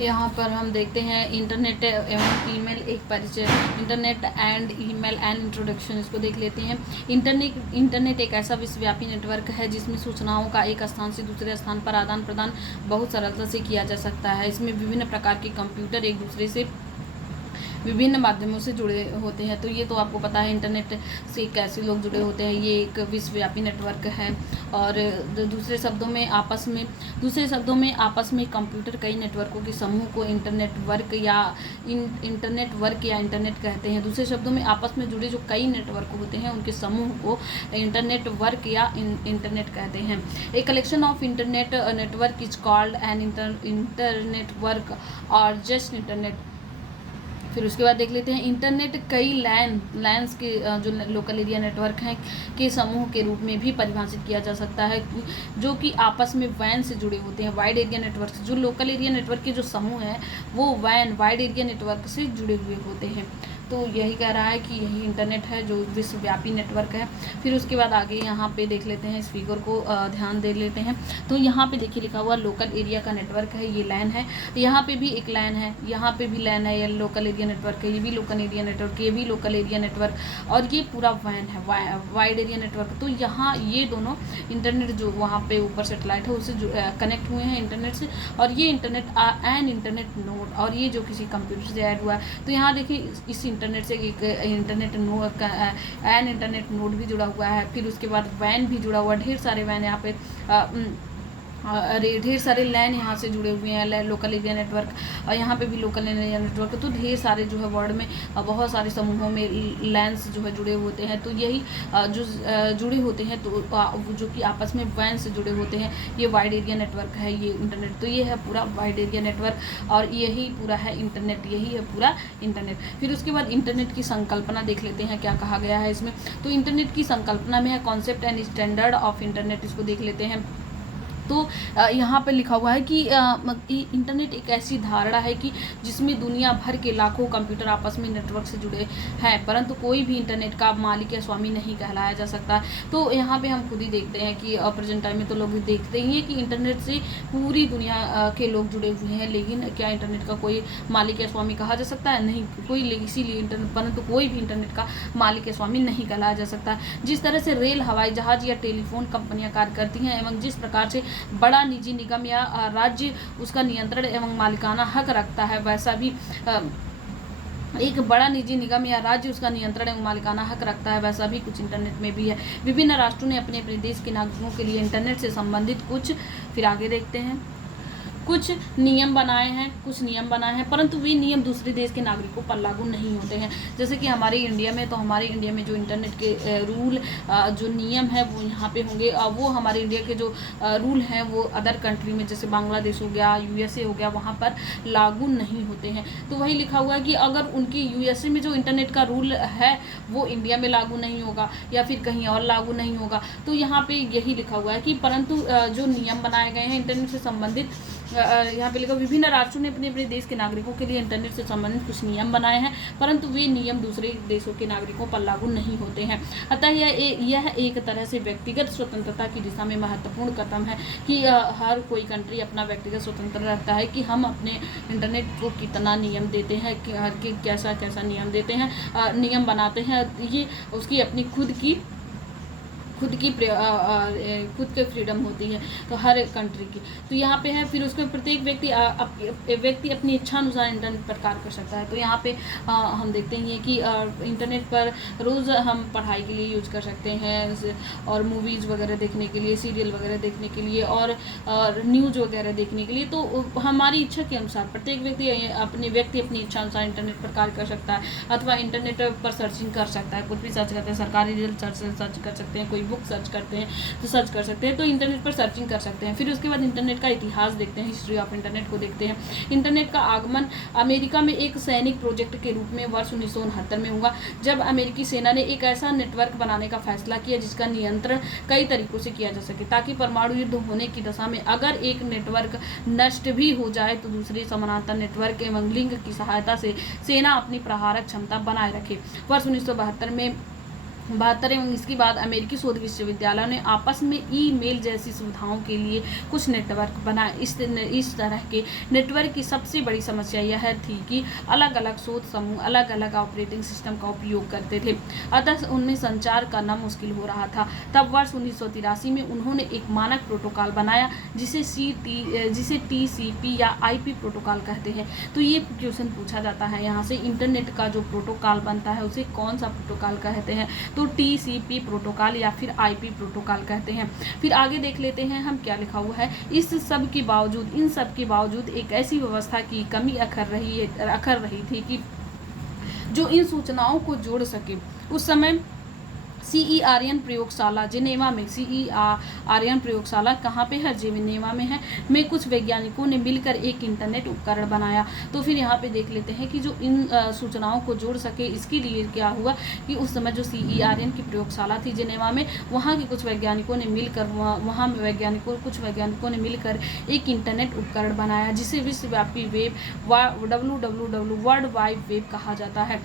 यहाँ पर हम देखते हैं इंटरनेट एवं ईमेल एक परिचय। Internet and email and introduction, इसको देख लेते हैं। इंटरनेट एक ऐसा विश्वव्यापी नेटवर्क है जिसमें सूचनाओं का एक स्थान से दूसरे स्थान पर आदान प्रदान बहुत सरलता से किया जा सकता है। इसमें विभिन्न प्रकार के कंप्यूटर एक दूसरे से विभिन्न माध्यमों से जुड़े होते हैं। तो ये तो आपको पता है इंटरनेट से कैसे लोग जुड़े होते हैं। ये एक विश्वव्यापी नेटवर्क है। और दूसरे शब्दों में आपस में कंप्यूटर कई नेटवर्कों के समूह को इंटरनेट वर्क या इंटरनेट कहते हैं। दूसरे शब्दों में आपस में जुड़े जो कई नेटवर्क होते हैं उनके समूह को इंटरनेट वर्क या इंटरनेट कहते हैं। A collection of internet network is called an internetwork और जस्ट इंटरनेट। फिर उसके बाद देख लेते हैं इंटरनेट कई लैंस के जो लोकल एरिया नेटवर्क हैं के समूह के रूप में भी परिभाषित किया जा सकता है, जो कि आपस में वैन से जुड़े होते हैं। वाइड एरिया नेटवर्क, जो लोकल एरिया नेटवर्क के जो समूह हैं वो वाइड एरिया नेटवर्क से जुड़े हुए होते हैं। तो यही कह रहा है कि यही इंटरनेट है जो विश्वव्यापी नेटवर्क है। फिर उसके बाद आगे यहाँ पे देख लेते हैं, इस फिगर को ध्यान दे लेते हैं। तो यहाँ पे देखिए लिखा हुआ लोकल एरिया का नेटवर्क है, ये लैन है। यहाँ पे भी एक लैन है, यहाँ पे भी लैन है, ये लोकल एरिया नेटवर्क है, ये भी लोकल एरिया नेटवर्क, ये भी लोकल एरिया नेटवर्क, और ये पूरा वैन है वाइड एरिया नेटवर्क। तो यहाँ ये दोनों इंटरनेट जो वहाँ पे ऊपर सेटेलाइट है उससे कनेक्ट हुए हैं इंटरनेट से, और ये इंटरनेट एन इंटरनेट नोड, और ये जो किसी कंप्यूटर से ऐड हुआ है। तो यहाँ देखिए इस इंटरनेट से एक internet node an internet node भी जुड़ा हुआ है। फिर उसके बाद वैन भी जुड़ा हुआ है, ढेर सारे वैन यहाँ पे ढेर सारे लैन यहाँ से जुड़े हुए हैं, लोकल एरिया नेटवर्क, और यहाँ पे भी लोकल एरिया नेटवर्क। तो ढेर सारे जो है वर्ल्ड में बहुत सारे समूहों में लैंस जो है जुड़े होते हैं। तो यही जो जुड़े होते हैं तो जो कि आपस में वैन से जुड़े होते हैं, ये वाइड एरिया नेटवर्क है, ये इंटरनेट। तो ये है पूरा वाइड एरिया नेटवर्क, और यही पूरा है इंटरनेट, यही है पूरा इंटरनेट। फिर उसके बाद इंटरनेट की संकल्पना देख लेते हैं क्या कहा गया है इसमें। तो इंटरनेट की संकल्पना में है concept and standard of internet, इसको देख लेते हैं। तो यहाँ पर लिखा हुआ है कि इंटरनेट एक ऐसी धारणा है कि जिसमें दुनिया भर के लाखों कंप्यूटर आपस में नेटवर्क से जुड़े हैं, परंतु कोई भी इंटरनेट का मालिक या स्वामी नहीं कहलाया जा सकता। तो यहाँ पे हम खुद ही देखते हैं कि प्रेजेंट टाइम में तो लोग देखते ही हैं कि इंटरनेट से पूरी दुनिया के लोग जुड़े हुए हैं, लेकिन क्या इंटरनेट का कोई मालिक या स्वामी कहा जा सकता है? नहीं, कोई। इसीलिए इंटरनेट, परंतु कोई भी इंटरनेट का मालिक या स्वामी नहीं कहलाया जा सकता। जिस तरह से रेल, हवाई जहाज या टेलीफोन कंपनियाँ कार्य करती हैं, एवं जिस प्रकार से बड़ा निजी निगम या राज्य उसका नियंत्रण एवं मालिकाना हक रखता है, वैसा भी एक बड़ा निजी निगम या राज्य उसका नियंत्रण एवं मालिकाना हक रखता है, वैसा भी कुछ इंटरनेट में भी है। विभिन्न राष्ट्रों ने अपने अपने देश के नागरिकों के लिए इंटरनेट से संबंधित कुछ, फिर आगे देखते हैं, कुछ नियम बनाए हैं, परंतु वे नियम दूसरे देश के नागरिकों पर लागू नहीं होते हैं। जैसे कि हमारे इंडिया में, तो हमारे इंडिया में जो इंटरनेट के रूल, जो नियम है वो यहाँ पे होंगे, वो हमारे इंडिया के जो रूल हैं वो अदर कंट्री में, जैसे बांग्लादेश हो गया, यूएसए हो गया, वहाँ पर लागू नहीं होते हैं। तो वही लिखा हुआ है कि अगर उनकी यूएसए में जो इंटरनेट का रूल है वो इंडिया में लागू नहीं होगा या फिर कहीं और लागू नहीं होगा, तो यहाँ पे यही लिखा हुआ है कि परंतु जो नियम बनाए गए हैं इंटरनेट से संबंधित, यहाँ पे लिखा विभिन्न राष्ट्रों ने अपने अपने देश के नागरिकों के लिए इंटरनेट से संबंधित कुछ नियम बनाए हैं, परंतु वे नियम दूसरे देशों के नागरिकों पर लागू नहीं होते हैं। अतः यह एक तरह से व्यक्तिगत स्वतंत्रता की दिशा में महत्वपूर्ण कदम है कि हर कोई कंट्री अपना व्यक्तिगत स्वतंत्र रहता है कि हम अपने इंटरनेट को कितना नियम देते हैं, कि कैसा कैसा नियम देते हैं, नियम बनाते हैं। ये उसकी अपनी खुद के फ्रीडम होती है, तो हर कंट्री की। तो यहाँ पे है, फिर उसमें प्रत्येक व्यक्ति अपनी इच्छा अनुसार इंटरनेट पर कार्य कर सकता है। तो यहाँ पे हम देखते हैं कि इंटरनेट पर रोज़ हम पढ़ाई के लिए यूज कर सकते हैं, और मूवीज़ वगैरह देखने के लिए, सीरियल वगैरह देखने के लिए, और न्यूज़ वगैरह देखने के लिए। तो हमारी इच्छा के अनुसार प्रत्येक व्यक्ति अपनी इच्छा अनुसार इंटरनेट पर कार्य कर सकता है, अथवा इंटरनेट पर सर्चिंग कर सकता है। कुछ भी सर्च करते हैं, सरकारी रिजल्ट सर्च कर सकते हैं, कोई बुक सर्च करते हैं तो सर्च कर सकते हैं, तो इंटरनेट पर सर्चिंग कर सकते हैं। फिर उसके बाद इंटरनेट का इतिहास देखते हैं, हिस्ट्री ऑफ इंटरनेट को देखते हैं। इंटरनेट का आगमन अमेरिका में एक सैनिक प्रोजेक्ट के रूप में वर्ष 1969 में हुआ, जब अमेरिकी सेना ने एक ऐसा नेटवर्क बनाने का फैसला किया जिसका नियंत्रण कई तरीकों से किया जा सके, ताकि परमाणु युद्ध होने की दशा में अगर एक नेटवर्क नष्ट भी हो जाए तो दूसरे समानांतर नेटवर्क एवं लिंक की सहायता से सेना अपनी प्रहारक क्षमता बनाए रखे। वर्ष 1972 में 72 एवं इसके बाद अमेरिकी शोध विश्वविद्यालयों ने आपस में ईमेल जैसी सुविधाओं के लिए कुछ नेटवर्क बनाए। इस तरह के नेटवर्क की सबसे बड़ी समस्या यह थी कि अलग अलग शोध समूह अलग अलग ऑपरेटिंग सिस्टम का उपयोग करते थे, अतः उनमें संचार करना मुश्किल हो रहा था। तब वर्ष 1983 में उन्होंने एक मानक प्रोटोकॉल बनाया जिसे TCP या IP प्रोटोकॉल कहते हैं। तो ये क्वेश्चन पूछा जाता है यहाँ से, इंटरनेट का जो प्रोटोकॉल बनता है उसे कौन सा प्रोटोकॉल कहते हैं? तो TCP प्रोटोकॉल या फिर IP प्रोटोकॉल कहते हैं। फिर आगे देख लेते हैं हम क्या लिखा हुआ है। इन सब के बावजूद एक ऐसी व्यवस्था की कमी अखर रही थी कि जो इन सूचनाओं को जोड़ सके। उस समय CERN प्रयोगशाला जिनेवा में, CERN प्रयोगशाला कहाँ पे है? जिनेवा में है, में कुछ वैज्ञानिकों ने मिलकर एक इंटरनेट उपकरण बनाया। तो फिर यहाँ पे देख लेते हैं कि जो इन सूचनाओं को जोड़ सके, इसके लिए क्या हुआ कि उस समय जो CERN की प्रयोगशाला थी जिनेवा में, वहाँ के कुछ वैज्ञानिकों ने मिलकर कुछ वैज्ञानिकों ने मिलकर एक इंटरनेट उपकरण बनाया जिसे विश्वव्यापी web WWW world wide web कहा जाता है।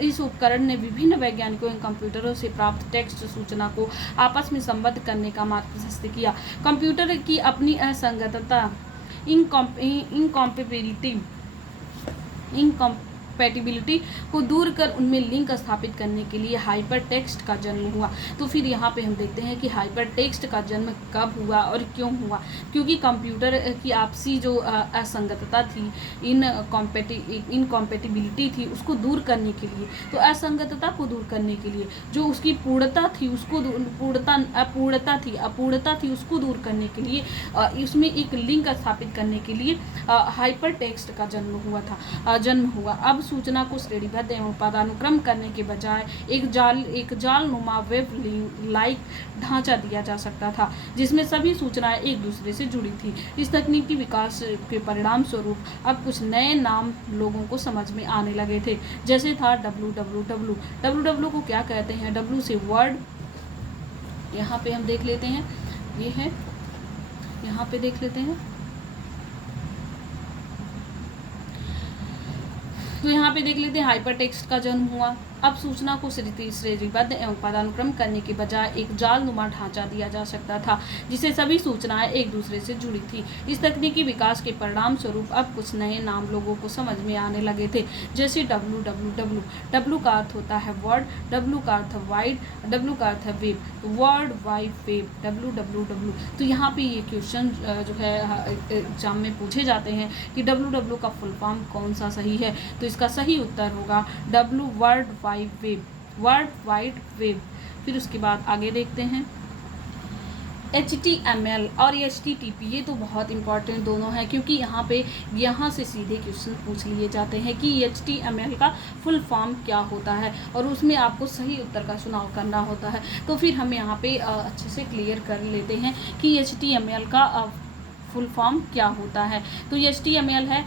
इस उपकरण ने विभिन्न वैज्ञानिकों एवं कंप्यूटरों से प्राप्त टेक्स्ट सूचना को आपस में संबद्ध करने का मार्ग प्रशस्त किया। कंप्यूटर की अपनी असंगतता इनकॉम्पैटिबिलिटी को दूर कर उनमें लिंक स्थापित करने के लिए हाइपर टेक्स्ट का जन्म हुआ। तो फिर यहाँ पे हम देखते हैं कि हाइपर टेक्स्ट का जन्म कब हुआ और क्यों हुआ? क्योंकि कंप्यूटर की आपसी जो असंगतता थी, इनकॉम्पैटिबिलिटी थी, उसको दूर करने के लिए, तो असंगतता को दूर करने के लिए जो उसकी अपूर्णता थी उसको दूर करने के लिए उसमें एक लिंक स्थापित करने के लिए हाइपर टेक्स्ट का जन्म हुआ। अब सूचना को श्रेणीबद्ध एवं पदानुक्रम करने के बजाय एक जालनुमा वेब लाइक ढांचा दिया जा सकता था जिसमें सभी सूचनाएं एक दूसरे से जुड़ी थी। इस तकनीकी विकास के परिणाम स्वरूप अब कुछ नए नाम लोगों को समझ में आने लगे थे, जैसे था www को क्या कहते हैं? W से वर्ड, यहाँ पे हम देख लेते हैं, ये है, यहाँ पे देख लेते हैं, तो यहाँ पे देख लेते हैं हाइपर टेक्स्ट का जन्म हुआ। अब सूचना को श्रेणीबद्ध एवं पदानुक्रम करने के बजाय एक जालनुमा ढांचा दिया जा सकता था जिसे सभी सूचनाएं एक दूसरे से जुड़ी थी। इस तकनीकी विकास के परिणाम स्वरूप अब कुछ नए नाम लोगों को समझ में आने लगे थे, जैसे www। W का अर्थ होता है वर्ड, W का अर्थ वाइड, W का अर्थ है web, world wide web, www। तो यहाँ पे ये क्वेश्चन जो है एग्जाम में पूछे जाते हैं कि www का फुल फॉर्म कौन सा सही है? तो इसका सही उत्तर होगा W वर्ल्ड वाइड वेब। फिर उसके बाद आगे देखते हैं HTML और HTTP। ये तो बहुत इंपॉर्टेंट दोनों हैं क्योंकि यहाँ से सीधे क्वेश्चन पूछ लिए जाते हैं कि HTML का फुल फॉर्म क्या होता है और उसमें आपको सही उत्तर का चुनाव करना होता है। तो फिर हम यहाँ पे अच्छे से क्लियर कर लेते हैं कि HTML का फुल फॉर्म क्या होता है। तो HTML है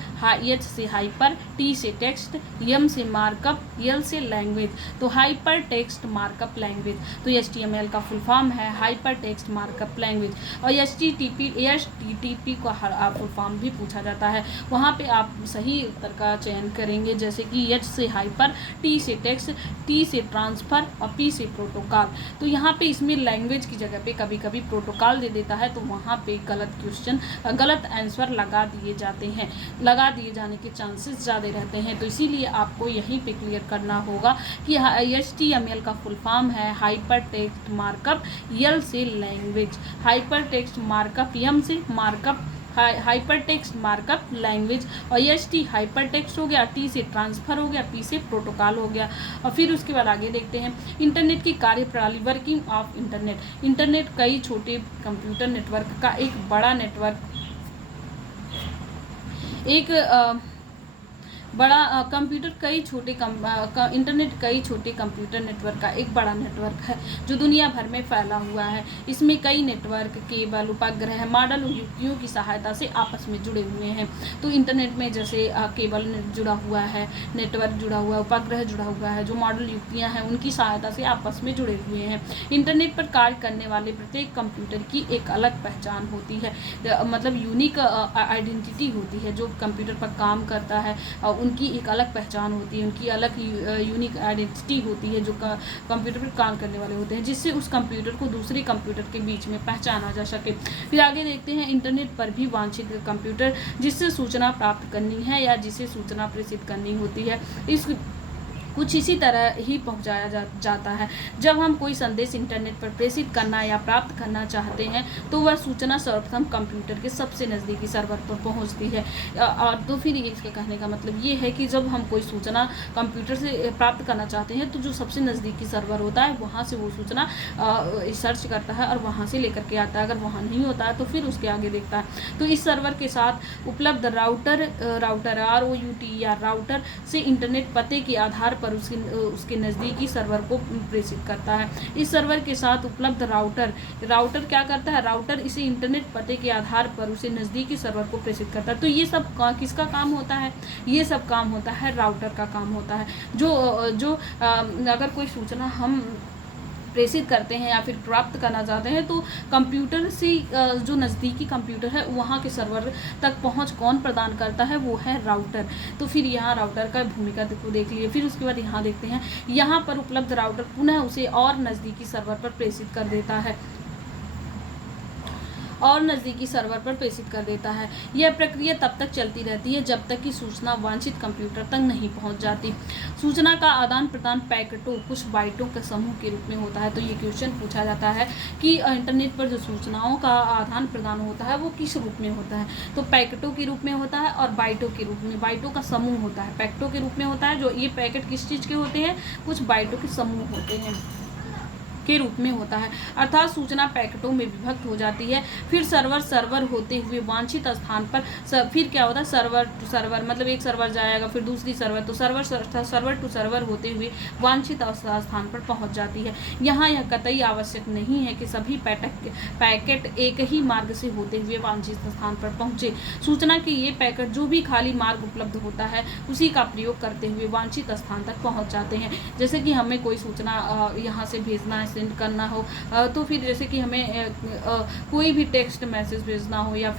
H से हाइपर, T से टेक्स्ट, M से मार्कअप, L से लैंग्वेज। तो हाइपर टेक्स्ट मार्कअप लैंग्वेज। तो HTML का फुल फॉर्म है हाइपर टेक्स्ट मार्कअप लैंग्वेज। और HTTP का फुल फॉर्म भी पूछा जाता है, वहाँ पे आप सही उत्तर का चयन करेंगे, जैसे कि H से हाइपर, T से टेक्स्ट, T से ट्रांसफर और P से प्रोटोकॉल। तो यहाँ पे इसमें लैंग्वेज की जगह पे कभी कभी प्रोटोकॉल दे देता है, तो वहाँ पे गलत आंसर लगा दिए जाने के चांसेस ज़्यादा रहते हैं। तो इसीलिए आपको यहीं पे क्लियर करना होगा कि HTML का फुल फॉर्म है हाइपर टेक्स्ट मार्कअप, L से language, hyper text markup, M से markup, hyper text markup language, और HT हाइपर टेक्स्ट हो गया, T से ट्रांसफर हो गया, P से प्रोटोकॉल हो गया। और फिर उसके बाद आगे देखते हैं इंटरनेट की कार्यप्रणाली, वर्किंग ऑफ इंटरनेट। इंटरनेट कई छोटे कंप्यूटर नेटवर्क का एक बड़ा नेटवर्क, इंटरनेट कई छोटे कंप्यूटर नेटवर्क का एक बड़ा नेटवर्क है जो दुनिया भर में फैला हुआ है। इसमें कई नेटवर्क केबल, उपग्रह, मॉडल युक्तियों की सहायता से आपस में जुड़े हुए हैं। तो इंटरनेट में जैसे केबल जुड़ा हुआ है, नेटवर्क जुड़ा हुआ है, उपग्रह जुड़ा हुआ है, जो मॉडल युक्तियाँ हैं उनकी सहायता से आपस में जुड़े हुए हैं। इंटरनेट पर कार्य करने वाले प्रत्येक कंप्यूटर की एक अलग पहचान होती है, मतलब यूनिक आइडेंटिटी होती है। जो कंप्यूटर पर काम करता है उनकी एक अलग पहचान होती है, उनकी अलग यूनिक आइडेंटिटी होती है जो कंप्यूटर पर काम करने वाले होते हैं, जिससे उस कंप्यूटर को दूसरे कंप्यूटर के बीच में पहचाना जा सके। फिर आगे देखते हैं इंटरनेट पर भी वांछित कंप्यूटर जिससे सूचना प्राप्त करनी है या जिसे सूचना प्रेषित करनी होती है, इस कुछ इसी तरह ही पहुंचाया जाता है। जब हम कोई संदेश इंटरनेट पर प्रेषित करना या प्राप्त करना चाहते हैं तो वह सूचना सर्वप्रथम कंप्यूटर के सबसे नज़दीकी सर्वर पर पहुंचती है। और तो फिर इसका कहने का मतलब ये है कि जब हम कोई सूचना कंप्यूटर से प्राप्त करना चाहते हैं तो जो सबसे नज़दीकी सर्वर होता है वहाँ से वो सूचना सर्च करता है और वहाँ से लेकर के आता है। अगर वहाँ नहीं होता है तो फिर उसके आगे देखता है। तो इस सर्वर के साथ उपलब्ध राउटर ROUT या राउटर से इंटरनेट पते के आधार पर उसके नज़दीकी सर्वर को प्रेषित करता है। इस सर्वर के साथ उपलब्ध राउटर क्या करता है, राउटर इसे इंटरनेट पते के आधार पर उसे नज़दीकी सर्वर को प्रेषित करता है। तो ये सब किसका काम होता है, ये सब काम होता है राउटर का काम होता है। जो अगर कोई सूचना हम प्रेषित करते हैं या फिर प्राप्त करना चाहते हैं तो कंप्यूटर से जो नज़दीकी कंप्यूटर है वहाँ के सर्वर तक पहुँच कौन प्रदान करता है, वो है राउटर। तो फिर यहाँ राउटर का भूमिका को देख लिए। फिर उसके बाद यहाँ देखते हैं, यहाँ पर उपलब्ध राउटर पुनः उसे और नज़दीकी सर्वर पर प्रेषित कर देता है और नज़दीकी सर्वर पर प्रेषित कर देता है। यह प्रक्रिया तब तक चलती रहती है जब तक कि सूचना वांछित कंप्यूटर तक नहीं पहुंच जाती। सूचना का आदान प्रदान पैकेटों कुछ बाइटों के समूह के रूप में होता है। तो ये क्वेश्चन पूछा जाता है कि इंटरनेट पर जो सूचनाओं का आदान प्रदान होता है वो किस रूप में होता है, तो पैकेटों के रूप में होता है और बाइटों के रूप में, बाइटों का समूह होता है। पैकेटों के रूप में होता है, जो ये पैकेट किस चीज़ के होते हैं, कुछ बाइटों के समूह होते हैं के रूप में होता है, अर्थात सूचना पैकेटों में विभक्त हो जाती है। फिर सर्वर होते हुए वांछित स्थान पर फिर क्या होता है, सर्वर टू सर्वर, मतलब एक सर्वर जाएगा फिर दूसरी सर्वर, तो सर्वर टू सर्वर होते हुए वांछित स्थान पर पहुंच जाती है। यहाँ यह कतई आवश्यक नहीं है कि सभी पैकेट एक ही मार्ग से होते हुए वांछित स्थान पर पहुँचे। सूचना के ये पैकेट जो भी खाली मार्ग उपलब्ध होता है उसी का प्रयोग करते हुए वांछित स्थान तक पहुँच जाते हैं। जैसे कि हमें कोई सूचना यहाँ से भेजना है, सेंड करना हो, तो फिर जैसे कि हमें कोई भी टेक्स्ट मैसेज भेजना हो या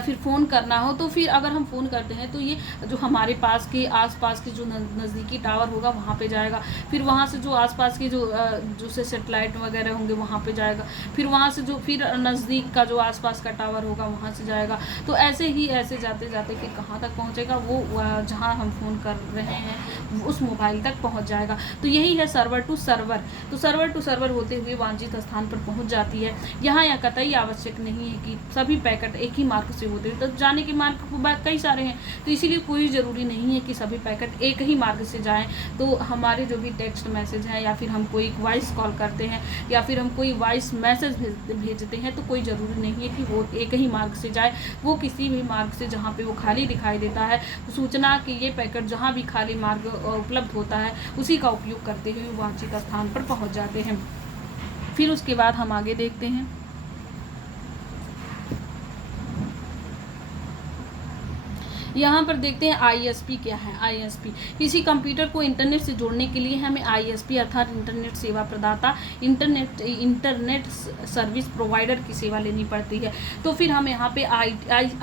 फिर फ़ोन करना हो, तो फिर अगर हम फ़ोन करते हैं तो ये जो हमारे पास के आसपास के जो नज़दीकी टावर होगा वहाँ पे जाएगा, फिर वहाँ से जो आसपास के जो से सेटेलाइट वगैरह होंगे वहाँ पे जाएगा, फिर वहाँ से जो फिर नज़दीक का जो आसपास का टावर होगा वहाँ से जाएगा। तो ऐसे जाते जाते फिर कहाँ तक पहुँचेगा, वो जहाँ हम फ़ोन कर रहे हैं उस मोबाइल तक पहुँच जाएगा। तो यही है सर्वर टू सर्वर। तो सर्वर टू सर्वर होते हुए वांछित स्थान पर पहुँच जाती है। यहाँ यह कतई आवश्यक नहीं है कि सभी पैकेट एक ही मार्ग से होते हैं, तो जाने के मार्ग कई सारे हैं, तो इसीलिए कोई ज़रूरी नहीं है कि सभी पैकेट एक ही मार्ग से जाएं। तो हमारे जो भी टेक्स्ट मैसेज हैं या फिर हम कोई वॉइस कॉल करते हैं या फिर हम कोई वॉइस मैसेज भेजते हैं तो कोई ज़रूरी नहीं है कि वो एक ही मार्ग से जाए, वो किसी भी मार्ग से जहाँ पे वो खाली दिखाई देता है सूचना कि ये पैकेट जहाँ भी खाली मार्ग उपलब्ध होता है उसी का उपयोग करते हुए वांछित स्थान पर पहुँच जाते हैं। फिर उसके बाद हम आगे देखते हैं, यहाँ पर देखते हैं ISP क्या है। ISP किसी कंप्यूटर को इंटरनेट से जोड़ने के लिए हमें ISP अर्थात इंटरनेट सेवा प्रदाता, इंटरनेट सर्विस प्रोवाइडर की सेवा लेनी पड़ती है। तो फिर हम यहाँ पे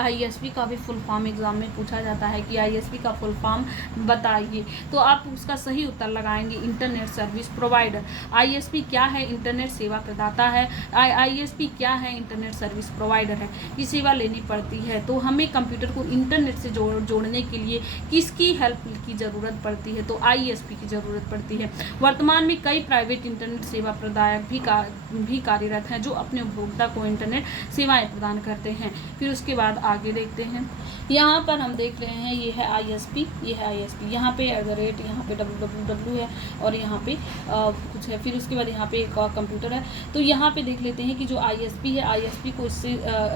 ISP का भी फुल फॉर्म एग्जाम में पूछा जाता है कि ISP का फुल फॉर्म बताइए, तो आप उसका सही उत्तर लगाएंगे इंटरनेट सर्विस प्रोवाइडर। ISP क्या है, इंटरनेट सेवा प्रदाता है। ISP क्या है, इंटरनेट सर्विस प्रोवाइडर है। ये सेवा लेनी पड़ती है। तो हमें कंप्यूटर को इंटरनेट से जोड़ने के लिए किसकी हेल्प की ज़रूरत पड़ती है, तो ISP की ज़रूरत पड़ती है। वर्तमान में कई प्राइवेट इंटरनेट सेवा प्रदायक भी कार्यरत हैं जो अपने उपभोक्ता को इंटरनेट सेवाएं प्रदान करते हैं। फिर उसके बाद आगे देखते हैं, यहाँ पर हम देख रहे हैं ये है ISP, ये है ISP, यहाँ पे @ यहाँ पे www है और यहाँ पे कुछ है। फिर उसके बाद यहाँ पे एक कंप्यूटर है। तो यहाँ पे देख लेते हैं कि जो ISP है, ISP को इससे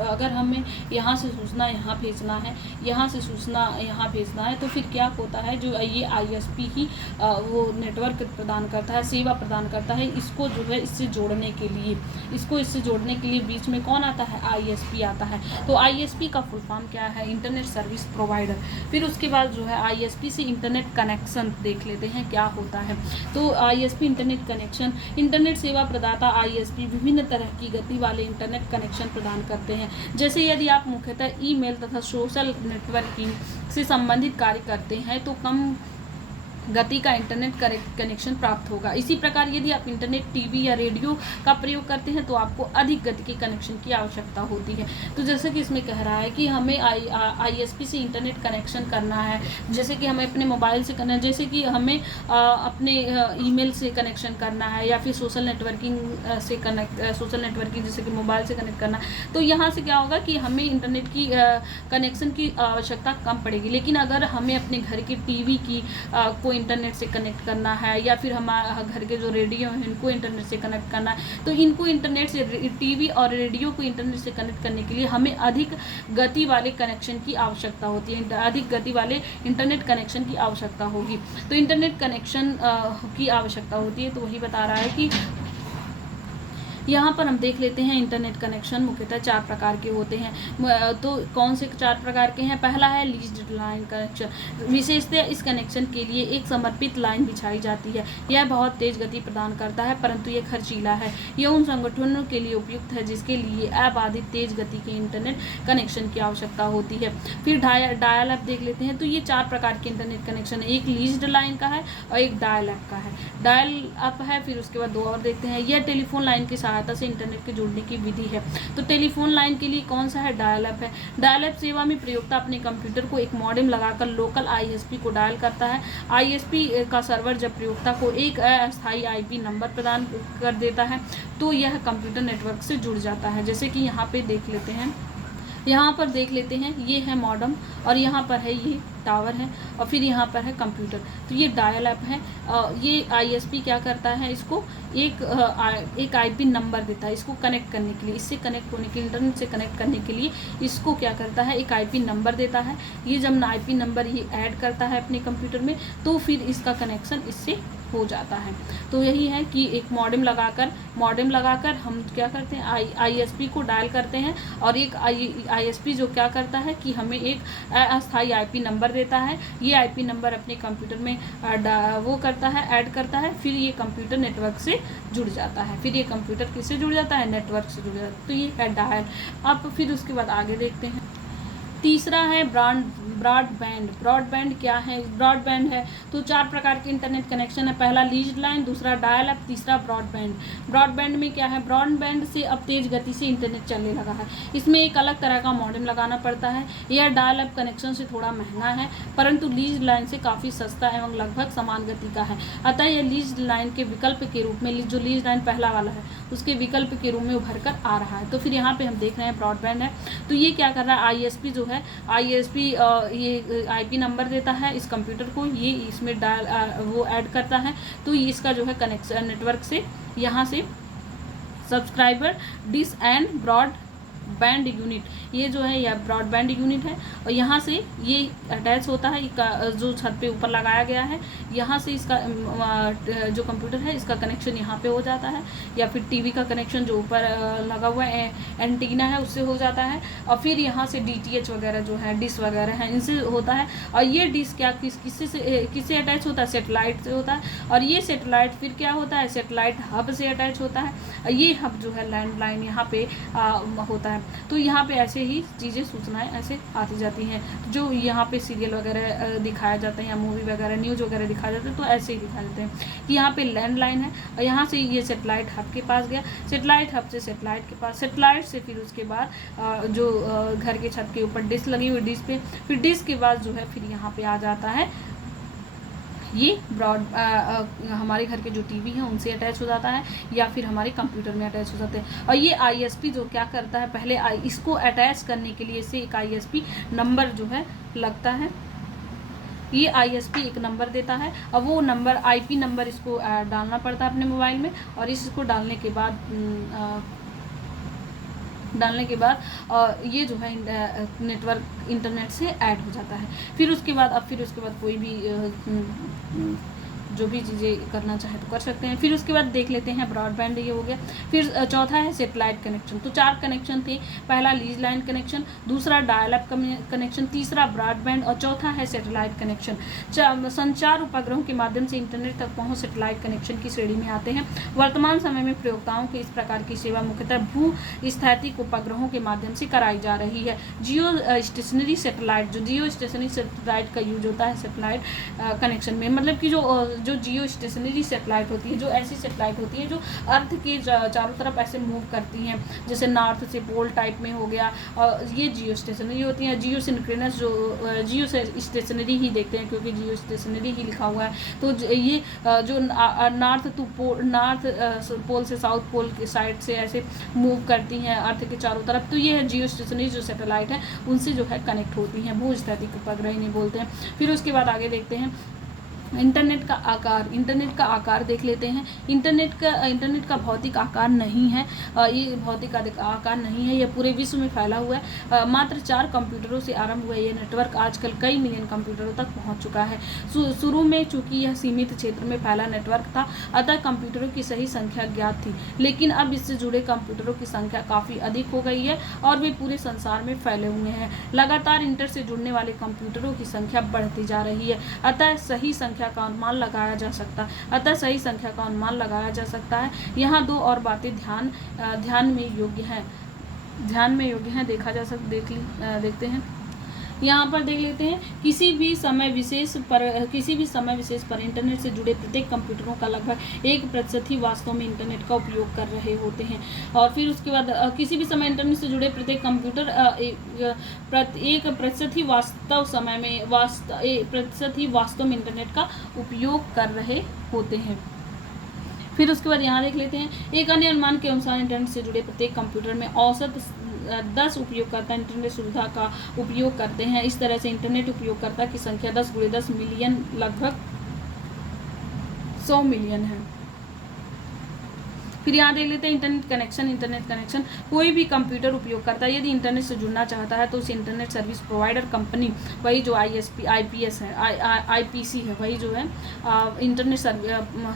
अगर हमें यहाँ से सूचना यहाँ भेजना है, यहाँ से सूचना यहाँ भेजना है, तो फिर क्या होता है, जो ये ISP ही वो नेटवर्क प्रदान करता है, सेवा प्रदान करता है। इसको जो है इससे जोड़ने के लिए बीच में कौन आता है, ISP आता है। तो ISP का फुल फॉर्म क्या है, इंटरनेट सर्विस प्रोवाइडर। फिर उसके बाद जो है ISP से इंटरनेट कनेक्शन देख लेते हैं क्या होता है। तो ISP इंटरनेट कनेक्शन, इंटरनेट सेवा प्रदाता ISP विभिन्न तरह की गति वाले इंटरनेट कनेक्शन प्रदान करते हैं। जैसे यदि आप मुख्यतः ईमेल तथा सोशल नेटवर्क नेटवर्किंग से संबंधित कार्य करते हैं तो कम गति का इंटरनेट कनेक्शन प्राप्त होगा। इसी प्रकार यदि आप इंटरनेट, टीवी या रेडियो का प्रयोग करते हैं तो आपको अधिक गति के कनेक्शन की आवश्यकता होती है। तो जैसे कि इसमें कह रहा है कि हमें ISP से इंटरनेट कनेक्शन करना है, जैसे कि हमें अपने मोबाइल से करना है, जैसे कि हमें अपने ईमेल से कनेक्शन करना है या फिर सोशल नेटवर्किंग जैसे कि मोबाइल से कनेक्ट करना। तो यहाँ से क्या होगा कि हमें इंटरनेट की कनेक्शन की आवश्यकता कम पड़ेगी। लेकिन अगर हमें अपने घर की टीवी की को इंटरनेट से कनेक्ट करना है या फिर हमारे घर के जो रेडियो हैं इनको इंटरनेट से कनेक्ट करना है, तो इनको इंटरनेट से, टीवी और रेडियो को इंटरनेट से कनेक्ट करने के लिए हमें अधिक गति वाले कनेक्शन की आवश्यकता होती है, अधिक गति वाले इंटरनेट कनेक्शन की आवश्यकता होगी। तो इंटरनेट कनेक्शन की आवश्यकता होती है। तो वही बता रहा है कि यहाँ पर हम देख लेते हैं इंटरनेट कनेक्शन मुख्यतः 4 प्रकार के होते हैं। तो कौन से 4 प्रकार के हैं? पहला है लीज्ड लाइन कनेक्शन। विशेषतः इस कनेक्शन के लिए एक समर्पित लाइन बिछाई जाती है। यह बहुत तेज गति प्रदान करता है परंतु यह खर्चीला है। यह उन संगठनों के लिए उपयुक्त है जिसके लिए अबाधित तेज गति के इंटरनेट कनेक्शन की आवश्यकता होती है। फिर डायल अप देख लेते हैं। तो ये 4 प्रकार के इंटरनेट कनेक्शन है। एक लीज्ड लाइन का है और एक डायल अप का है। डायल अप है, फिर उसके बाद 2 और देखते हैं। यह टेलीफोन लाइन की सहायता से इंटरनेट के जुड़ने की विधि है। तो टेलीफोन लाइन के लिए कौन सा है? डायल अप है। डायल अप सेवा में प्रयोक्ता अपने कंप्यूटर को एक मॉडेम लगाकर लोकल ISP को डायल करता है। ISP का सर्वर जब प्रयोक्ता को एक अस्थायी IP नंबर प्रदान कर देता है तो यह कंप्यूटर नेटवर्क से जुड़ जाता है। जैसे कि यहाँ पे देख लेते हैं, यहाँ पर देख लेते हैं, ये है मॉडेम और यहाँ पर है ये टावर है और फिर यहाँ पर है कंप्यूटर। तो ये डायल अप है। ये ISP क्या करता है, इसको एक IP नंबर देता है इसको कनेक्ट करने के लिए, इससे कनेक्ट होने के लिए, इंटरनेट से कनेक्ट करने के लिए इसको क्या करता है, एक IP नंबर देता है। ये जब IP नंबर ये ऐड करता है अपने कंप्यूटर में तो फिर इसका कनेक्शन इससे हो जाता है। तो यही है कि एक मॉडेम लगाकर हम क्या करते हैं, ISP को डायल करते हैं और एक ISP जो क्या करता है कि हमें एक अस्थायी IP नंबर देता है। ये IP नंबर अपने कंप्यूटर में वो करता है, ऐड करता है, फिर ये कंप्यूटर नेटवर्क से जुड़ जाता है। फिर ये कंप्यूटर किससे जुड़ जाता है? नेटवर्क से जुड़ जाता है। तो ये है डायल। अब फिर उसके बाद आगे देखते हैं। तीसरा है ब्रॉडबैंड क्या है? ब्रॉडबैंड है तो 4 प्रकार के इंटरनेट कनेक्शन है। पहला लीज्ड लाइन, दूसरा डायल अप, तीसरा ब्रॉडबैंड। ब्रॉडबैंड में क्या है? ब्रॉडबैंड से अब तेज गति से इंटरनेट चलने लगा है। इसमें एक अलग तरह का मॉडेम लगाना पड़ता है। यह डायल अप कनेक्शन से थोड़ा महंगा है परंतु लीज्ड लाइन से काफ़ी सस्ता एवं लगभग समान गति का है। अतः यह लीज्ड लाइन के विकल्प के रूप में, जो लीज्ड लाइन पहला वाला है उसके विकल्प के रूप में उभर कर आ रहा है। तो फिर यहाँ पे हम देख रहे हैं ब्रॉडबैंड है। तो ये क्या कर रहा है, ISP जो है, ISP ये IP नंबर देता है इस कंप्यूटर को, ये इसमें डायल वो ऐड करता है। तो इसका जो है कनेक्शन नेटवर्क से, यहाँ से subscriber dish and broadband unit, ये जो है यह ब्रॉडबैंड यूनिट है और यहाँ से ये अटैच होता है, जो छत पे ऊपर लगाया गया है, यहाँ से इसका जो कंप्यूटर है इसका कनेक्शन यहाँ पे हो जाता है, या फिर टीवी का कनेक्शन जो ऊपर लगा हुआ है एंटीना है उससे हो जाता है। और फिर यहाँ से DTH वगैरह जो है, डिश वगैरह है, इनसे होता है। और ये डिश क्या किससे अटैच होता है? सेटेलाइट से होता है। और ये सेटेलाइट फिर क्या होता है? सेटेलाइट हब से अटैच होता है। ये हब जो है लैंडलाइन यहाँ पे होता है। तो यहाँ पे ऐसे ही चीज़ें, सूचनाएं ऐसे आती जाती हैं। जो यहाँ पे सीरियल वगैरह दिखाया जाता है या मूवी वगैरह, न्यूज़ वगैरह दिखाया जाता है, तो ऐसे ही दिखाया जाते हैं कि यहाँ पे लैंडलाइन है और यहाँ से ये सेटेलाइट हब के पास गया, सेटेलाइट हब से सेटेलाइट के पास, सेटेलाइट से फिर उसके बाद जो घर के छत के ऊपर डिश लगी हुई, डिश पे, फिर डिश के बाद जो है फिर यहाँ पे आ जाता है ये हमारे घर के जो टीवी हैं उनसे अटैच हो जाता है या फिर हमारे कंप्यूटर में अटैच हो जाते हैं। और ये ISP जो क्या करता है, पहले इसको अटैच करने के लिए से एक ISP नंबर जो है लगता है। ये ISP एक नंबर देता है और वो नंबर IP नंबर इसको डालना पड़ता है अपने मोबाइल में और इसको डालने के बाद ये जो है नेटवर्क इंटरनेट से ऐड हो जाता है। फिर उसके बाद कोई भी जो भी चीज़ें करना चाहे तो कर सकते हैं। फिर उसके बाद देख लेते हैं ब्रॉडबैंड, ये हो गया। फिर चौथा है सेटेलाइट कनेक्शन। तो 4 कनेक्शन थे, पहला लीज लाइन कनेक्शन, दूसरा डायल अप कनेक्शन, तीसरा ब्रॉडबैंड और चौथा है सेटेलाइट कनेक्शन। संचार उपग्रहों के माध्यम से इंटरनेट तक पहुंच सेटेलाइट कनेक्शन की श्रेणी में आते हैं। वर्तमान समय में प्रयोक्ताओं को इस प्रकार की सेवा मुख्यतः भू स्थैतिक उपग्रहों के माध्यम से कराई जा रही है। जियो स्टेशनरी सेटेलाइट, जो जियो स्टेशनरी सेटेलाइट का यूज होता है सेटेलाइट कनेक्शन में, मतलब कि जो जियो स्टेशनरी सेटेलाइट होती है, जो ऐसी सेटेलाइट होती है जो अर्थ के चारों तरफ ऐसे मूव करती हैं, जैसे नॉर्थ से पोल टाइप में हो गया, ये जियो स्टेशनरी होती है। जियो सिंक्रोनस जो जियो स्टेशनरी ही देखते हैं क्योंकि जियो स्टेशनरी ही लिखा हुआ है। तो ये जो नॉर्थ टू नॉर्थ पोल से साउथ पोल के साइड से ऐसे मूव करती हैं अर्थ के चारों तरफ, तो ये है जियो स्टेशनरी जो सैटेलाइट है उनसे जो है कनेक्ट होती हैं, भू स्थैतिक उपग्रह इन्हें बोलते हैं। फिर उसके बाद आगे देखते हैं इंटरनेट का आकार। इंटरनेट का आकार देख लेते हैं। इंटरनेट का भौतिक आकार नहीं है, ये भौतिक आकार नहीं है, यह पूरे विश्व में फैला हुआ है। मात्र 4 कंप्यूटरों से आरंभ हुआ ये नेटवर्क आजकल कई मिलियन कंप्यूटरों तक पहुंच चुका है। शुरू में चूंकि यह सीमित क्षेत्र में फैला नेटवर्क था, अतः कंप्यूटरों की सही संख्या ज्ञात थी, लेकिन अब इससे जुड़े कंप्यूटरों की संख्या काफ़ी अधिक हो गई है और वे पूरे संसार में फैले हुए हैं। लगातार इंटर से जुड़ने वाले कंप्यूटरों की संख्या बढ़ती जा रही है, अतः सही संख्या का अनुमान लगाया जा सकता है। यहाँ 2 और बातें ध्यान में योग्य हैं, देखते हैं। यहाँ पर देख लेते हैं, किसी भी समय विशेष पर इंटरनेट से जुड़े प्रत्येक कंप्यूटरों का लगभग 1% ही वास्तव में इंटरनेट का उपयोग कर रहे होते हैं। और फिर उसके बाद किसी भी समय इंटरनेट से जुड़े प्रत्येक कंप्यूटर 1% ही वास्तव में इंटरनेट का उपयोग कर रहे होते हैं। फिर उसके बाद यहाँ देख लेते हैं, एक अन्य अनुमान के अनुसार इंटरनेट से जुड़े प्रत्येक कंप्यूटर में औसत 10 उपयोगकर्ता इंटरनेट सुविधा का उपयोग करते हैं। इस तरह से इंटरनेट उपयोगकर्ता की संख्या 10 × 10 मिलियन लगभग 100 मिलियन है। फिर यहाँ देख लेते हैं इंटरनेट कनेक्शन। कोई भी कंप्यूटर उपयोगकर्ता यदि इंटरनेट से जुड़ना चाहता है तो उस इंटरनेट सर्विस प्रोवाइडर कंपनी, वही जो आईपीसी है, वही जो है इंटरनेट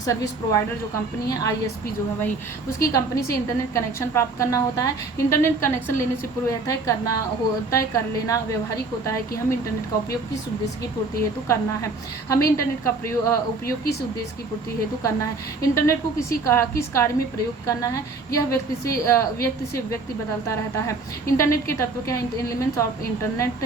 सर्विस प्रोवाइडर जो कंपनी है, आईएसपी जो है, वही उसकी कंपनी से इंटरनेट कनेक्शन प्राप्त करना होता है। इंटरनेट कनेक्शन लेने से पूर्व तय कर लेना व्यवहारिक होता है कि हम इंटरनेट का उपयोग किस उद्देश्य की पूर्ति हेतु करना है। हमें इंटरनेट का उपयोग किस उद्देश्य की पूर्ति हेतु करना है, इंटरनेट को किस कार्य में प्रयोग करना है, यह व्यक्ति से व्यक्ति बदलता रहता है। इंटरनेट के तत्व क्या है, एलिमेंट्स ऑफ इंटरनेट।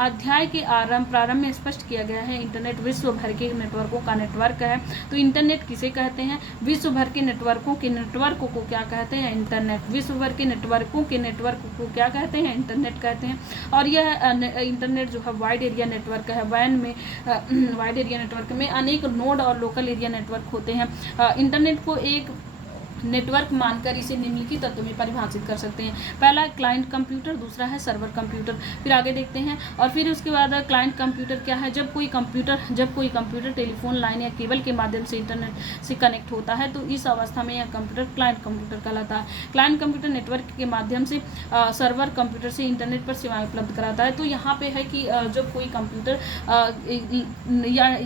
अध्याय के प्रारंभ में स्पष्ट किया गया है, इंटरनेट विश्व भर के नेटवर्कों का नेटवर्क है। तो इंटरनेट किसे कहते हैं, विश्व भर के नेटवर्कों के नेटवर्क को क्या कहते हैं, इंटरनेट। विश्व भर के नेटवर्कों के नेटवर्क को क्या कहते हैं, इंटरनेट कहते हैं। और यह इंटरनेट जो है वाइड एरिया नेटवर्क है। वाइड एरिया नेटवर्क में अनेक नोड और लोकल एरिया नेटवर्क होते हैं। इंटरनेट को एक नेटवर्क मानकर इसे निम्नलिखित तत्वों में परिभाषित कर सकते हैं। पहला क्लाइंट कंप्यूटर, दूसरा है सर्वर कंप्यूटर। फिर आगे देखते हैं, और फिर उसके बाद क्लाइंट कंप्यूटर क्या है, जब कोई कंप्यूटर टेलीफोन लाइन या केबल के माध्यम से इंटरनेट से कनेक्ट होता है तो इस अवस्था में यह कंप्यूटर क्लाइंट कंप्यूटर कहलाता है। क्लाइंट कंप्यूटर नेटवर्क के माध्यम से सर्वर कंप्यूटर से इंटरनेट पर सेवाएं उपलब्ध कराता है। तो यहाँ पे है कि जब कोई कंप्यूटर या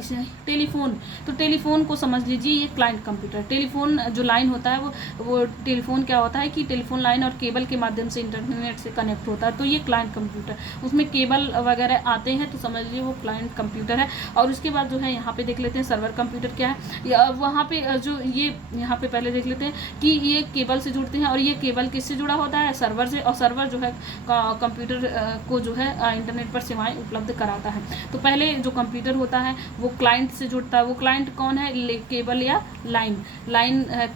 टेलीफोन, तो टेलीफोन को समझ लीजिए ये क्लाइंट कंप्यूटर। टेलीफोन जो लाइन होता है वो टेलीफोन क्या होता है कि टेलीफोन लाइन और केबल के माध्यम से इंटरनेट से कनेक्ट होता है, तो ये क्लाइंट कंप्यूटर। उसमें केबल वगैरह आते हैं तो समझ लीजिए वो क्लाइंट कंप्यूटर है। और उसके बाद जो है यहाँ पे देख लेते हैं सर्वर कंप्यूटर क्या है। वहाँ पे जो ये यहाँ पे पहले देख लेते हैं कि ये केबल से जुड़ते हैं, और ये केबल किससे जुड़ा होता है, सर्वर से। और सर्वर जो है कंप्यूटर को जो है इंटरनेट पर सेवाएं उपलब्ध कराता है। तो पहले जो कंप्यूटर होता है वो क्लाइंट से जुड़ता है। वो क्लाइंट कौन है, केबल या लाइन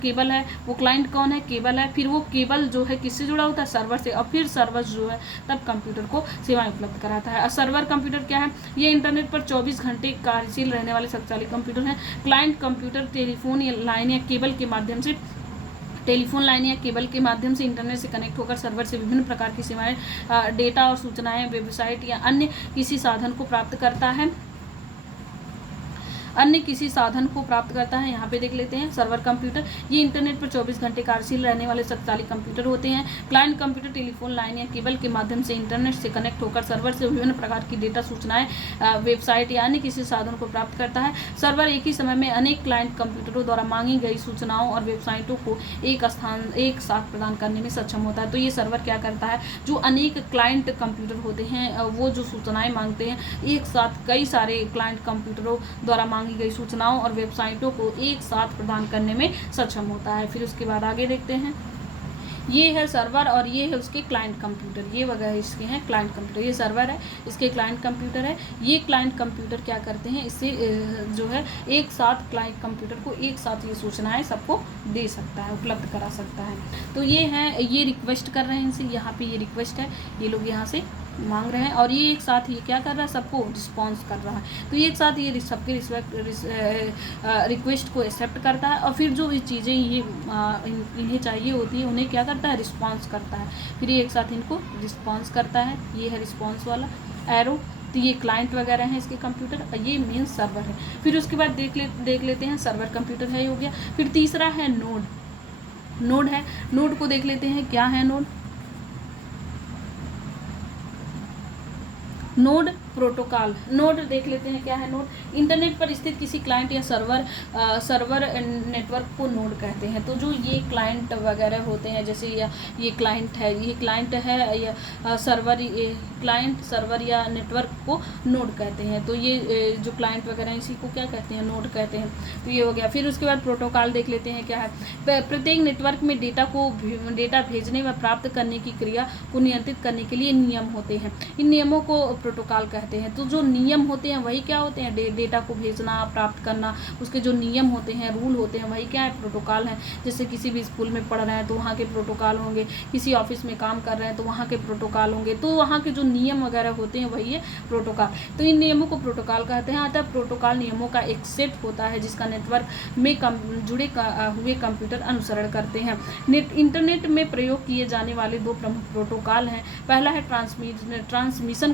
केबल है। वो क्लाइंट कौन है, केबल है। फिर वो केबल जो है किससे जुड़ा होता है, सर्वर से। और फिर सर्वर जो है तब कंप्यूटर को सेवाएं उपलब्ध कराता है। और सर्वर कंप्यूटर क्या है, ये इंटरनेट पर 24 घंटे कार्यशील रहने वाले शक्तिशाली कंप्यूटर हैं। क्लाइंट कंप्यूटर टेलीफोन या लाइन या केबल के माध्यम से इंटरनेट से कनेक्ट होकर सर्वर से विभिन्न प्रकार की सेवाएं, डेटा और सूचनाएं, वेबसाइट या अन्य किसी साधन को प्राप्त करता है। अन्य किसी साधन को प्राप्त करता है। यहाँ पे देख लेते हैं सर्वर कंप्यूटर, ये इंटरनेट पर 24 घंटे कार्यशील रहने वाले शक्तिशाली कंप्यूटर होते हैं। क्लाइंट कंप्यूटर टेलीफोन लाइन या केबल के माध्यम से इंटरनेट से कनेक्ट होकर सर्वर से विभिन्न प्रकार की डेटा, सूचनाएं, वेबसाइट या अन्य किसी साधन को प्राप्त करता है। सर्वर एक ही समय में अनेक क्लाइंट कंप्यूटरों द्वारा मांगी गई सूचनाओं और वेबसाइटों को एक साथ प्रदान करने में सक्षम होता है। तो ये सर्वर क्या करता है, जो अनेक क्लाइंट कंप्यूटर होते हैं वो जो सूचनाएं मांगते हैं, एक साथ कई सारे क्लाइंट कंप्यूटरों द्वारा मांगी गई सूचनाओं और वेबसाइटों को एक साथ प्रदान करने में सक्षम होता है। फिर उसके बाद आगे देखते हैं, ये है सर्वर और ये है उसके क्लाइंट कंप्यूटर, ये वगैरह इसके हैं क्लाइंट कंप्यूटर। ये सर्वर है, इसके क्लाइंट कंप्यूटर है। ये क्लाइंट कंप्यूटर क्या करते हैं, इससे जो है एक साथ क्लाइंट कंप्यूटर को एक साथ ये सूचनाएं सबको दे सकता है, उपलब्ध करा सकता है। तो ये है, ये रिक्वेस्ट कर रहे हैं इनसे, यहाँ पे ये रिक्वेस्ट है, ये लोग यहाँ से मांग रहे हैं और ये एक साथ ये क्या कर रहा है, सबको रिस्पॉन्स कर रहा है। तो ये एक साथ ये सबके रिक्वेस्ट को एक्सेप्ट करता है और फिर जो चीज़ें ये इन्हें चाहिए होती है उन्हें क्या करता है, रिस्पॉन्स करता है। फिर ये एक साथ इनको रिस्पॉन्स करता है, ये है रिस्पॉन्स वाला एरो। तो ये क्लाइंट वगैरह हैं इसके कंप्यूटर और ये मेन सर्वर है। फिर उसके बाद देख लेते हैं सर्वर कंप्यूटर है, हो गया। फिर तीसरा है नोड है। नोड को देख लेते हैं, क्या है नोड प्रोटोकॉल। नोड देख लेते हैं क्या है नोड। इंटरनेट पर स्थित किसी क्लाइंट या सर्वर नेटवर्क को नोड कहते हैं। तो जो ये क्लाइंट वगैरह होते हैं, जैसे ये क्लाइंट है या सर्वर या नेटवर्क को नोड कहते हैं। तो ये जो क्लाइंट वगैरह इसी को क्या कहते हैं, नोड कहते हैं। तो ये हो गया। फिर उसके बाद प्रोटोकॉल देख लेते हैं क्या है। प्रत्येक नेटवर्क में डेटा भेजने व प्राप्त करने की क्रिया को नियंत्रित करने के लिए नियम होते हैं। इन नियमों को प्रोटोकॉल कहते हैं। तो जो नियम होते हैं वही क्या होते हैं, डेटा को भेजना, प्राप्त करना, उसके जो नियम होते हैं, रूल होते हैं, वही क्या है, प्रोटोकॉल है। जैसे किसी भी स्कूल में पढ़ रहे हैं तो वहाँ के प्रोटोकॉल होंगे, किसी ऑफिस में काम कर रहे हैं तो वहाँ के प्रोटोकॉल होंगे। तो वहाँ के जो नियम वगैरह होते हैं वही है प्रोटोकॉल। तो इन नियमों को प्रोटोकॉल कहते हैं। अतः प्रोटोकॉल नियमों का एक सेट होता है जिसका नेटवर्क में जुड़े हुए कंप्यूटर अनुसरण करते हैं। इंटरनेट में प्रयोग किए जाने वाले दो प्रमुख प्रोटोकॉल हैं। पहला है ट्रांसमिशन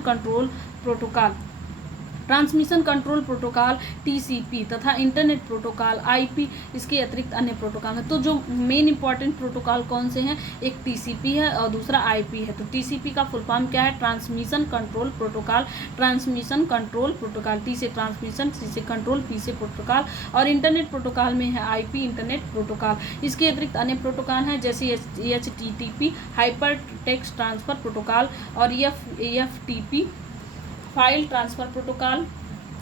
कंट्रोल प्रोटोकॉल TCP तथा इंटरनेट प्रोटोकॉल IP। इसके अतिरिक्त अन्य प्रोटोकॉल हैं। तो जो मेन इंपॉर्टेंट प्रोटोकॉल कौन से हैं, एक TCP है और दूसरा IP है। तो TCP का फुल फॉर्म क्या है, ट्रांसमिशन कंट्रोल प्रोटोकॉल। T से ट्रांसमिशन, C से कंट्रोल, P से प्रोटोकॉल। और इंटरनेट प्रोटोकॉल में है IP, इंटरनेट प्रोटोकॉल। इसके अतिरिक्त अन्य प्रोटोकॉल हैं जैसे HTTP hyper text transfer protocol और FTP फाइल ट्रांसफ़र प्रोटोकॉल।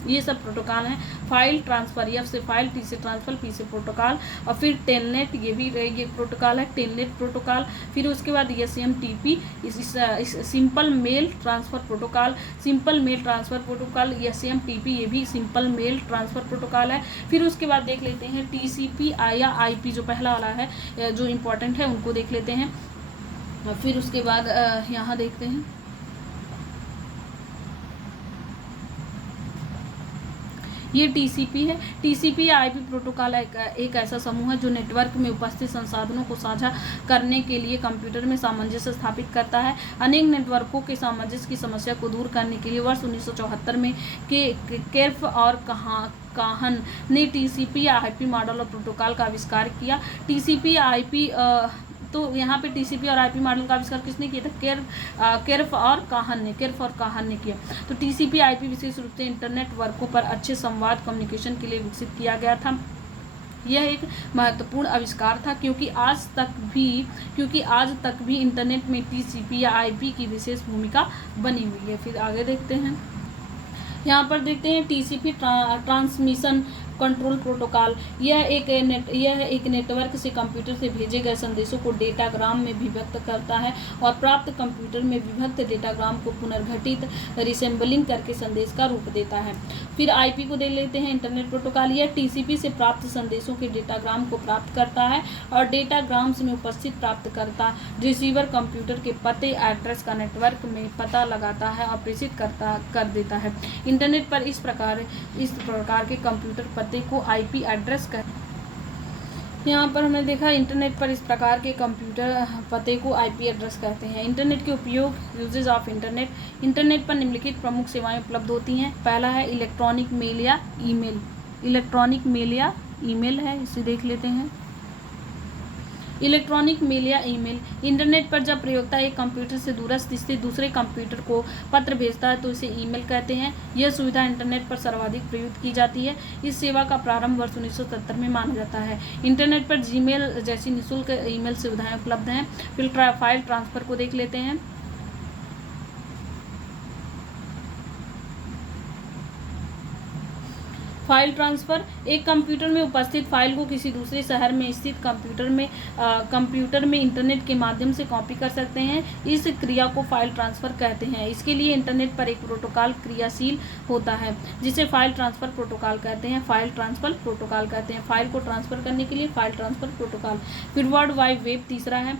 ये सब प्रोटोकॉल हैं। फाइल ट्रांसफ़र, F से फाइल, T से ट्रांसफ़र, P से प्रोटोकॉल। और फिर टेलनेट, ये प्रोटोकॉल है, टेलनेट प्रोटोकॉल। फिर उसके बाद SMTP, simple mail transfer protocol. SMTP ये भी सिंपल मेल ट्रांसफ़र प्रोटोकॉल है। फिर उसके बाद देख लेते हैं TCP या IP, जो पहला वाला है जो इम्पोर्टेंट है उनको देख लेते हैं। फिर उसके बाद यहाँ देखते हैं, ये TCP है। TCP या IP प्रोटोकॉल एक ऐसा समूह है जो नेटवर्क में उपस्थित संसाधनों को साझा करने के लिए कंप्यूटर में सामंजस्य स्थापित करता है। अनेक नेटवर्कों के सामंजस्य की समस्या को दूर करने के लिए वर्ष 1974 में केर्फ और काहन ने TCP या IP मॉडल और प्रोटोकॉल का आविष्कार किया। TCP या IP तो यहाँ पे TCP और IP मॉडल का आविष्कार किसने किया था, केर्फ और काहन ने किया। तो TCP IP विशेष रूप से इंटरनेट वर्कों पर अच्छे संवाद कम्युनिकेशन के लिए विकसित किया गया था। यह एक महत्वपूर्ण आविष्कार था क्योंकि आज तक भी इंटरनेट में TCP या IP की विशेष भूमिका बनी हुई है। फिर आगे देखते हैं, यहाँ पर देखते हैं TCP ट्रांसमिशन कंट्रोल प्रोटोकॉल। यह एक नेटवर्क से कंप्यूटर से भेजे गए संदेशों को डेटाग्राम में विभक्त करता है और प्राप्त कंप्यूटर में विभक्त डेटाग्राम को पुनर्गठित रिसेंबलिंग करके संदेश का रूप देता है। फिर IP को देख लेते हैं, इंटरनेट प्रोटोकॉल। यह TCP से प्राप्त संदेशों के डेटाग्राम को प्राप्त करता है और डेटाग्राम्स में उपस्थित प्राप्तकर्ता रिसीवर कंप्यूटर के पते एड्रेस का नेटवर्क में पता लगाता है और प्रेषित कर देता है। इंटरनेट पर इस प्रकार के कंप्यूटर पते को IP एड्रेस कहते हैं। यहाँ पर हमने देखा इंटरनेट पर इस प्रकार के कंप्यूटर पते को IP एड्रेस कहते हैं। इंटरनेट के उपयोग, यूजेज ऑफ इंटरनेट। इंटरनेट पर निम्नलिखित प्रमुख सेवाएं उपलब्ध होती हैं। पहला है इलेक्ट्रॉनिक मेल या ईमेल। इलेक्ट्रॉनिक मेल या ईमेल है, इसे देख लेते हैं। इलेक्ट्रॉनिक मेल या ईमेल, इंटरनेट पर जब प्रयोक्ता एक कंप्यूटर से दूरस्थ स्थित दूसरे कंप्यूटर को पत्र भेजता है तो इसे ईमेल कहते हैं। यह सुविधा इंटरनेट पर सर्वाधिक प्रयुक्त की जाती है। इस सेवा का प्रारंभ वर्ष 1970 में माना जाता है। इंटरनेट पर जीमेल जैसी निःशुल्क ईमेल सुविधाएं उपलब्ध हैं। फिर फाइल ट्रांसफर को देख लेते हैं। फाइल ट्रांसफ़र, एक कंप्यूटर में उपस्थित फाइल को किसी दूसरे शहर में स्थित कंप्यूटर में इंटरनेट के माध्यम से कॉपी कर सकते हैं। इस क्रिया को फाइल ट्रांसफ़र कहते हैं। इसके लिए इंटरनेट पर एक प्रोटोकॉल क्रियाशील होता है जिसे फाइल ट्रांसफ़र प्रोटोकॉल कहते हैं। फाइल ट्रांसफ़र प्रोटोकॉल कहते हैं फाइल को ट्रांसफ़र करने के लिए फाइल ट्रांसफ़र प्रोटोकॉल। फिर वर्ल्ड वाइड वेब तीसरा है।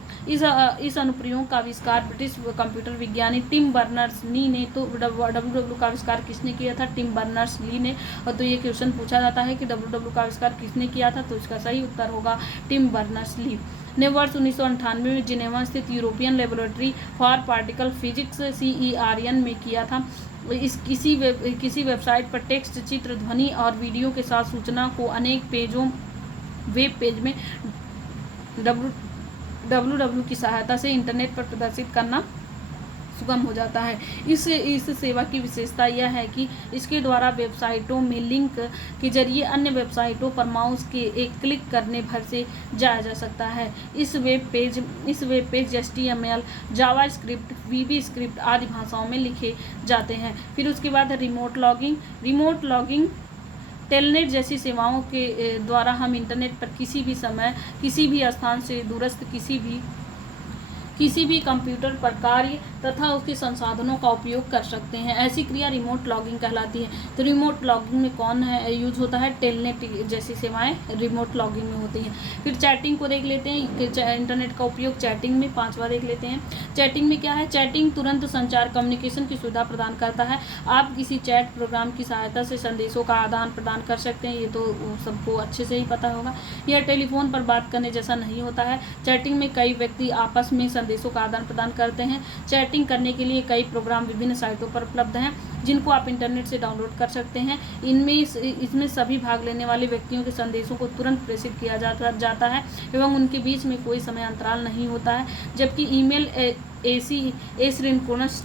इस अनुप्रयोग का आविष्कार ब्रिटिश कंप्यूटर विज्ञानी टिम बर्नर्स-ली ने, तो WWW का आविष्कार किसने किया था? टिम बर्नर्स-ली ने। और तो ये क्वेश्चन पूछा जाता है कि WWW का आविष्कार किसने किया था, तो इसका सही उत्तर होगा टिम बर्नर्स-ली ने वर्ष 1998 में जिनेवा स्थित European laboratory for particle physics CERN में किया था। किसी वेबसाइट पर टेक्स्ट, चित्र, ध्वनि और वीडियो के साथ सूचना को अनेक वेब पेज में WWW की सहायता से इंटरनेट पर प्रदर्शित करना सुगम हो जाता है। इस सेवा की विशेषता यह है कि इसके द्वारा वेबसाइटों में लिंक के जरिए अन्य वेबसाइटों पर माउस के एक क्लिक करने भर से जाया जा सकता है। इस web page HTML, JavaScript, VB script आदि भाषाओं में लिखे जाते हैं। फिर उसके बाद है रिमोट लॉगिंग टेलनेट जैसी सेवाओं के द्वारा हम इंटरनेट पर किसी भी समय, किसी भी स्थान से दूरस्थ किसी भी कंप्यूटर पर कार्य तथा उसके संसाधनों का उपयोग कर सकते हैं। ऐसी क्रिया रिमोट लॉगिंग कहलाती है। तो रिमोट लॉगिंग में कौन है यूज होता है? टेलनेट जैसी सेवाएं रिमोट लॉगिंग में होती हैं। फिर चैटिंग को देख लेते हैं। इंटरनेट का उपयोग चैटिंग में, पांचवा देख लेते हैं। चैटिंग में क्या है? चैटिंग तुरंत संचार, कम्युनिकेशन की सुविधा प्रदान करता है। आप किसी चैट प्रोग्राम की सहायता से संदेशों का आदान प्रदान कर सकते हैं। ये तो सबको अच्छे से ही पता होगा। यह टेलीफोन पर बात करने जैसा नहीं होता है। चैटिंग में कई व्यक्ति आपस में संदेशों का आदान प्रदान करते हैं। चैटिंग करने के लिए कई प्रोग्राम विभिन्न साइटों पर उपलब्ध हैं जिनको आप इंटरनेट से डाउनलोड कर सकते हैं। इसमें सभी भाग लेने वाले व्यक्तियों के संदेशों को तुरंत प्रेषित किया जाता है एवं उनके बीच में कोई समय अंतराल नहीं होता है। जबकि ईमेल एसिंक्रोनस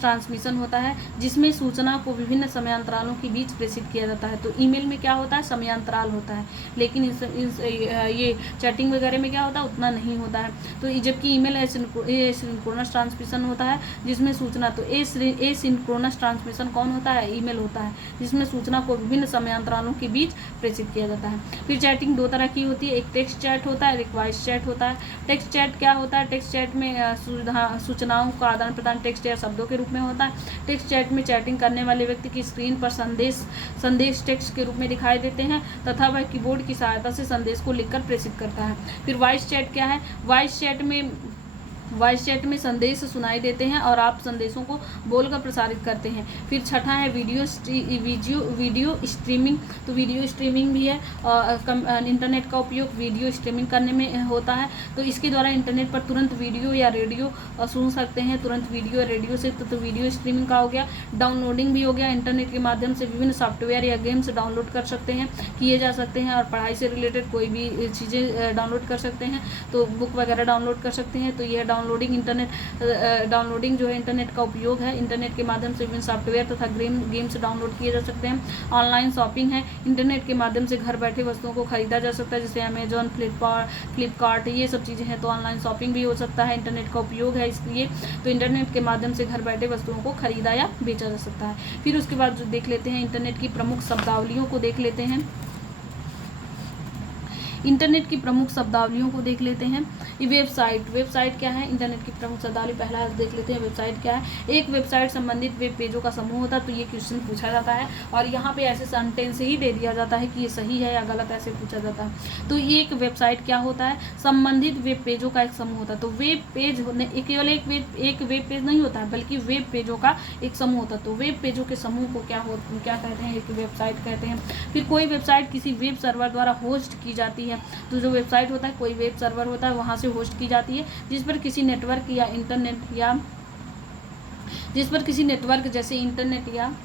ट्रांसमिशन होता है जिसमें सूचना को विभिन्न समयांतरालों के बीच प्रेषित किया जाता है। तो ईमेल में क्या होता है? समयांतराल होता है, लेकिन ये चैटिंग वगैरह में क्या होता है? उतना नहीं होता है। तो जबकि ईमेल एसिंक्रोनस ट्रांसमिशन होता है जिसमें सूचना, तो एसिंक्रोनस ट्रांसमिशन कौन होता है? ईमेल होता है जिसमें सूचना को विभिन्न समयांतरालों के बीच प्रेषित किया जाता है। फिर चैटिंग दो तरह की होती है, एक टेक्स्ट चैट होता है, एक वॉइस चैट होता है। टेक्स्ट चैट क्या होता है? टेक्स्ट चैट में सूचनाओं का आदान प्रदान टेक्स्ट या शब्दों के रूप में होता है। टेक्स्ट चैट में चैटिंग करने वाले व्यक्ति की स्क्रीन पर संदेश टेक्स्ट के रूप में दिखाई देते हैं तथा वह कीबोर्ड की सहायता से संदेश को लिखकर प्रेषित करता है। फिर वॉइस चैट क्या है? वॉइस चैट में संदेश सुनाई देते हैं और आप संदेशों को बोलकर प्रसारित करते हैं। फिर छठा है वीडियो स्ट्रीमिंग। तो वीडियो स्ट्रीमिंग भी है और इंटरनेट का उपयोग वीडियो स्ट्रीमिंग करने में होता है। तो इसके द्वारा इंटरनेट पर तुरंत वीडियो या रेडियो सुन सकते हैं, तुरंत वीडियो या रेडियो से। तो वीडियो स्ट्रीमिंग का हो गया। डाउनलोडिंग भी हो गया। इंटरनेट के माध्यम से विभिन्न सॉफ्टवेयर या गेम्स डाउनलोड कर सकते हैं, किए जा सकते हैं और पढ़ाई से रिलेटेड कोई भी चीज़ें डाउनलोड कर सकते हैं, तो बुक वगैरह डाउनलोड कर सकते हैं। तो यह डाउनलोडिंग जो है इंटरनेट का उपयोग है। इंटरनेट के माध्यम से विभिन्न सॉफ्टवेयर तथा गेम्स डाउनलोड किए जा सकते हैं। ऑनलाइन शॉपिंग है। इंटरनेट के माध्यम से घर बैठे वस्तुओं को खरीदा जा सकता है, जैसे अमेजॉन, फ्लिपकार्ट, ये सब चीज़ें हैं। तो ऑनलाइन शॉपिंग भी हो सकता है, इंटरनेट का उपयोग है इसलिए। तो इंटरनेट के माध्यम से घर बैठे वस्तुओं को खरीदा या बेचा जा सकता है। फिर उसके बाद जो देख लेते हैं इंटरनेट की प्रमुख शब्दावलियों को देख लेते हैं। इंटरनेट की प्रमुख शब्दावलियों को देख लेते हैं। वेबसाइट क्या है? इंटरनेट की प्रमुख शब्दावली पहला देख लेते हैं। वेबसाइट क्या है? एक वेबसाइट संबंधित वेब पेजों का समूह होता है। तो ये क्वेश्चन पूछा जाता है और यहाँ पे ऐसे सेंटेंस ही दे दिया जाता है कि ये सही है या गलत, ऐसे पूछा जाता है। तो ये एक वेबसाइट क्या होता है? संबंधित वेब पेजों का एक समूह होता है। तो वेब पेज केवल एक वेब पेज नहीं होता है, बल्कि वेब पेजों का एक समूह होता है। तो वेब पेजों के समूह को क्या कहते हैं? एक वेबसाइट कहते हैं। फिर कोई वेबसाइट किसी वेब सर्वर द्वारा होस्ट की जाती है। तो जो वेबसाइट होता है, कोई वेब सर्वर होता है, वहाँ से होस्ट की जाती है, जिस पर किसी नेटवर्क जैसे इंटरनेट या